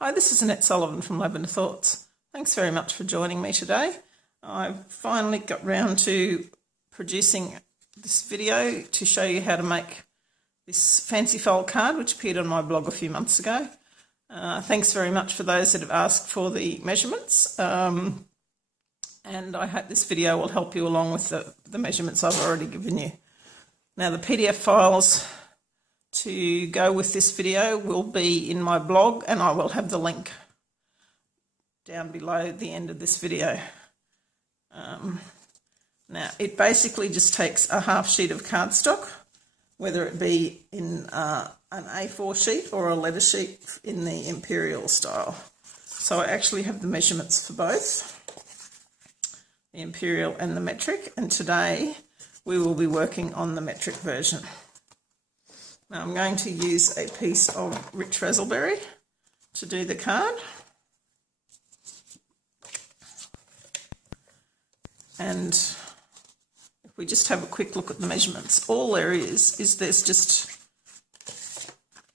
Hi, this is Annette Sullivan from Lavender Thoughts. Thanks very much for joining me today. I've finally got round to producing this video to show you how to make this fancy fold card, which appeared on my blog a few months ago. Thanks very much for those that have asked for the measurements, and I hope this video will help you along with the measurements I've already given you. Now, the PDF files to go with this video will be in my blog, and I will have the link down below the end of this video. Now, it basically just takes a half sheet of cardstock, whether it be in an A4 sheet or a letter sheet in the imperial style. So I actually have the measurements for both, the imperial and the metric, and today we will be working on the metric version. Now I'm going to use a piece of rich razzleberry to do the card. And if we just have a quick look at the measurements, all there is there's just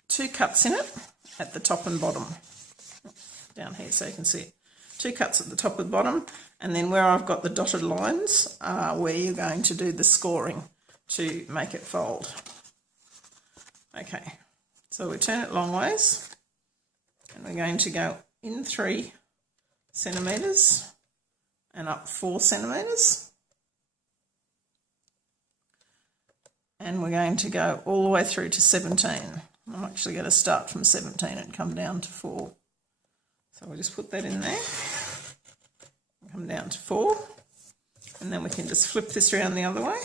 2 cuts in it at the top and bottom. Down here so you can see it. 2 cuts at the top and bottom, and then where I've got the dotted lines are where you're going to do the scoring to make it fold. Okay, so we turn it long ways, and we're going to go in 3 centimetres and up 4 centimetres, and we're going to go all the way through to 17. I'm actually going to start from 17 and come down to 4. So we'll just put that in there, come down to 4, and then we can just flip this around the other way.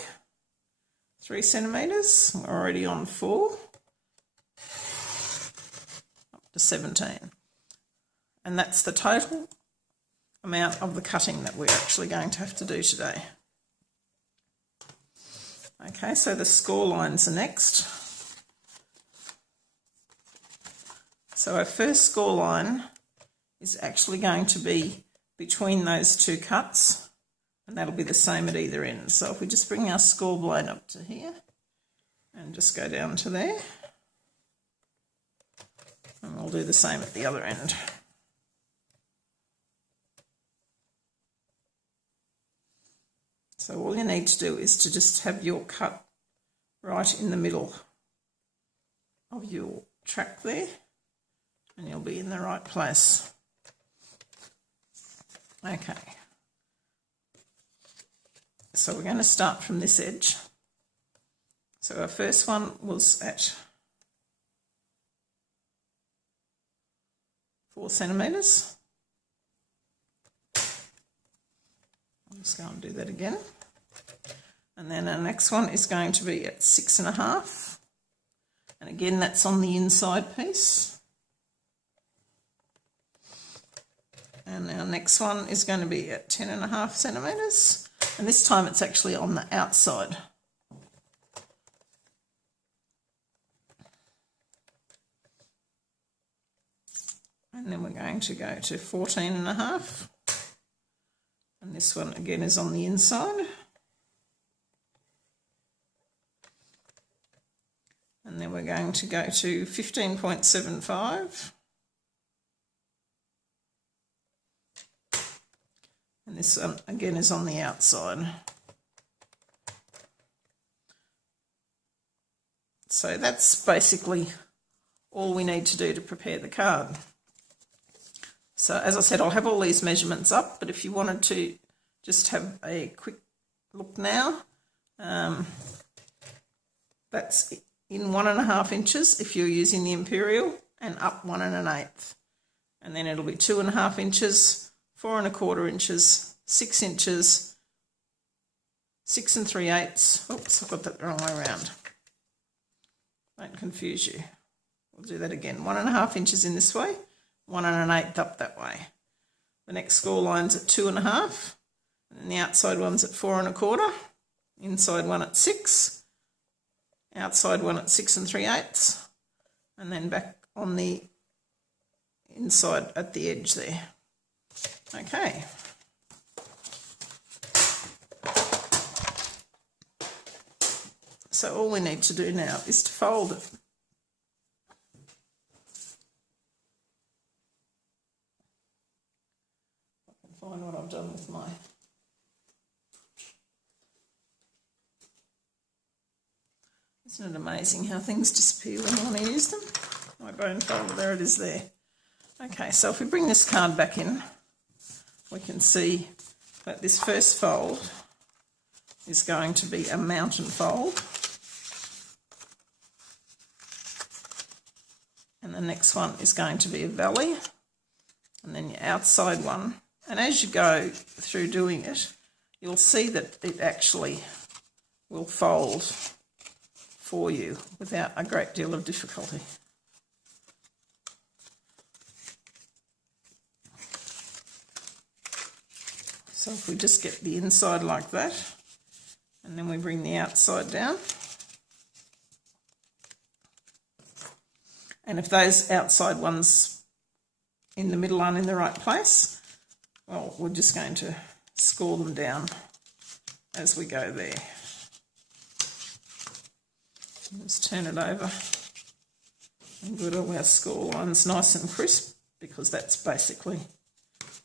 3 centimetres, we're already on 4. To 17, and that's the total amount of the cutting that we're actually going to have to do today. Okay, so the score lines are next. So our first score line is actually going to be between those 2 cuts, and that'll be the same at either end. So if we just bring our score blade up to here and just go down to there, and we'll do the same at the other end. So all you need to do is to just have your cut right in the middle of your track there, and you'll be in the right place. Okay. So we're going to start from this edge. So our first one was at 4 centimetres. I'm just going to do that again. And then our next one is going to be at 6.5. And again, that's on the inside piece. And our next one is going to be at 10.5 centimetres. And this time it's actually on the outside. And then we're going to go to 14.5, and this one again is on the inside. And then we're going to go to 15.75, and this one again is on the outside. So that's basically all we need to do to prepare the card. So as I said, I'll have all these measurements up, but if you wanted to just have a quick look now, that's in 1.5 inches if you're using the imperial, and up 1 1/8. And then it'll be 2.5 inches, 4 1/4 inches, 6 inches, 6 3/8. Oops, I've got that the wrong way around. Don't confuse you. We'll do that again. 1.5 inches in this way, 1 1/8 up that way. The next score line's at 2.5, and then the outside one's at 4 1/4, inside one at 6, outside one at 6 3/8, and then back on the inside at the edge there. Okay. So all we need to do now is to fold it. Isn't it amazing how things disappear when you want to use them? My bone folder, there it is there. Okay, so if we bring this card back in, we can see that this first fold is going to be a mountain fold. And the next one is going to be a valley. And then your outside one. And as you go through doing it, you'll see that it actually will fold for you without a great deal of difficulty. So if we just get the inside like that, and then we bring the outside down. And if those outside ones in the middle aren't in the right place, well, we're just going to score them down as we go there. Just turn it over and get all our score lines nice and crisp, because that's basically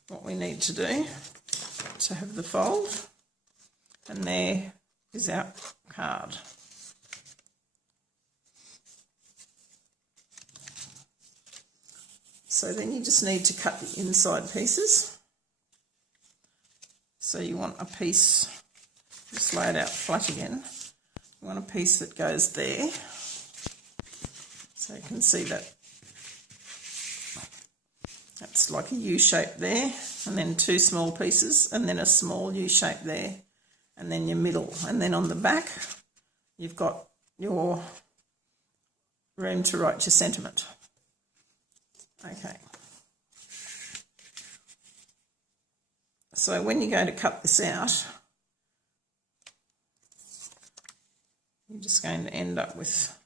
what we need to do to have the fold. And there is our card. So then you just need to cut the inside pieces. So you want a piece, just lay it out flat again. You want a piece that goes there. So you can see that that's like a U shape there, and then two small pieces, and then a small U shape there, and then your middle. And then on the back, you've got your room to write your sentiment. Okay. So when you go to cut this out, you're just going to end up with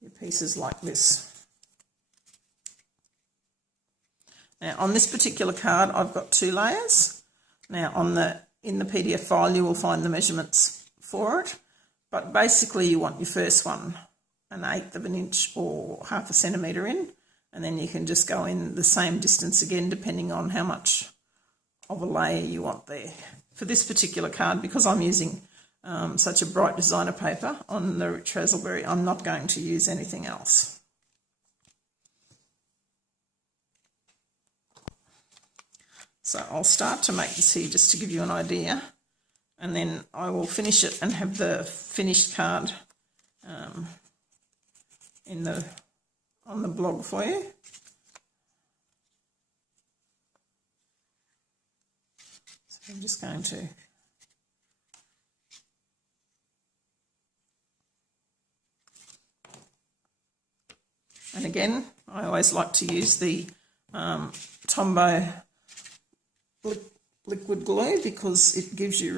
your pieces like this. Now on this particular card I've got 2 layers. Now in the PDF file you will find the measurements for it, but basically you want your first one 1/8 of an inch or 1/2 centimetre in, and then you can just go in the same distance again depending on how much of a layer you want there. For this particular card, because I'm using such a bright designer paper on the Rich Razzleberry, I'm not going to use anything else. So I'll start to make this here just to give you an idea, and then I will finish it and have the finished card on the blog for you. So I'm just going to and again I always like to use the Tombow liquid glue, because it gives you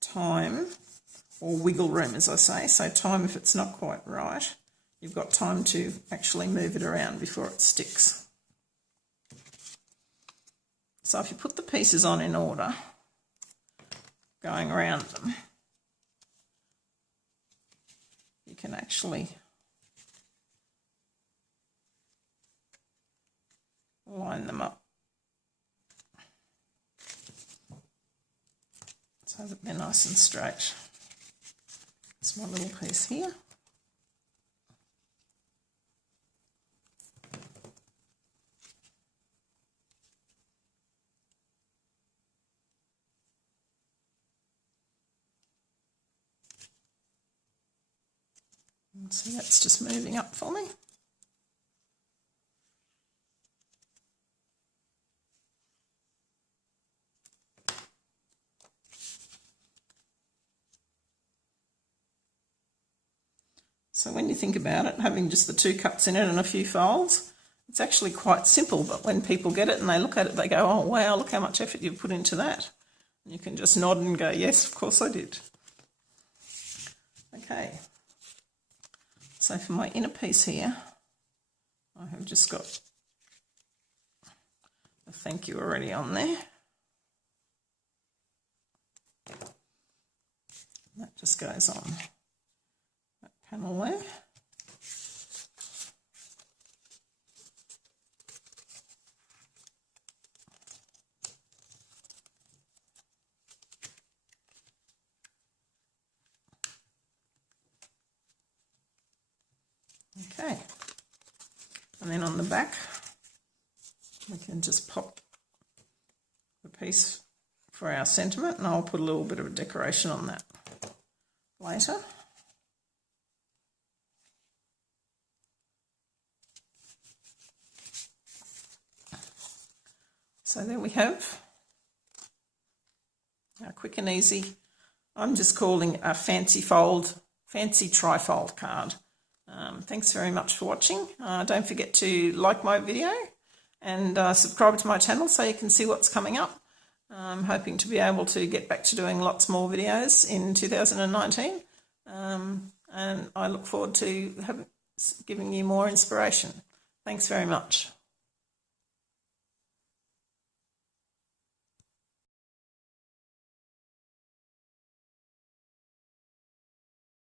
time, or wiggle room as I say, so time if it's not quite right, you've got time to actually move it around before it sticks. So if you put the pieces on in order, going around them, you can actually line them up so that they're nice and straight. It's my little piece here. And so that's just moving up for me. So when you think about it, having just the 2 cuts in it and a few folds, it's actually quite simple, but when people get it and they look at it, they go, oh wow, look how much effort you've put into that. And you can just nod and go, yes, of course I did. Okay, so for my inner piece here, I have just got a thank you already on there. That just goes on that panel there. back. We can just pop the piece for our sentiment, and I'll put a little bit of a decoration on that later. So there we have our quick and easy, I'm just calling a fancy trifold card. Thanks very much for watching. Don't forget to like my video and subscribe to my channel so you can see what's coming up. I'm hoping to be able to get back to doing lots more videos in 2019, and I look forward to giving you more inspiration. Thanks very much.